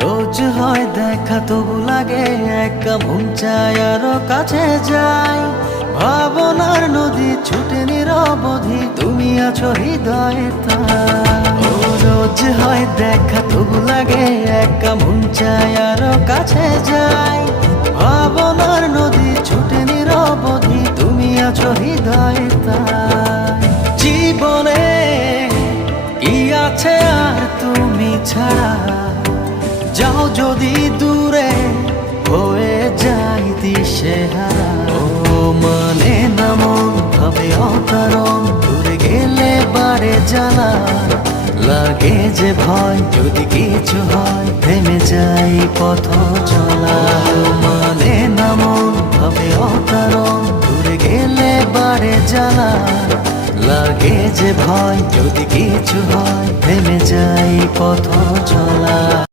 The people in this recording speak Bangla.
রোজ হয় দেখা তবু লাগে একা মন চায় আরো কাছে যাই। ভাবনার নদী ছুটে নিরবধি, তুমি আছো হৃদয়ে তাই। ও রোজ হয় দেখা তবু লাগে একা মন চায় আরো কাছে যাই। ভাবনার নদী ছুটে নিরবধি, তুমি আছো হৃদয়ে তাই। জীবনে কি আছে আর তুমি ছাড়া, যাও যদি দূরে হয়ে যাই দিশেহারা। ও মানে না মন ভাবে অকারণ, দূরে গেলে বাড়ে জ্বালা। লাগে যে ভয় যদি কিছু হয়, থেমে যাই পথ চলা। ও মানে না মন ভাবে অকারণ, দূরে গেলে বাড়ে জ্বালা। লাগে যে ভয় যদি কিছু হয়, থেমে যাই পথ চলা।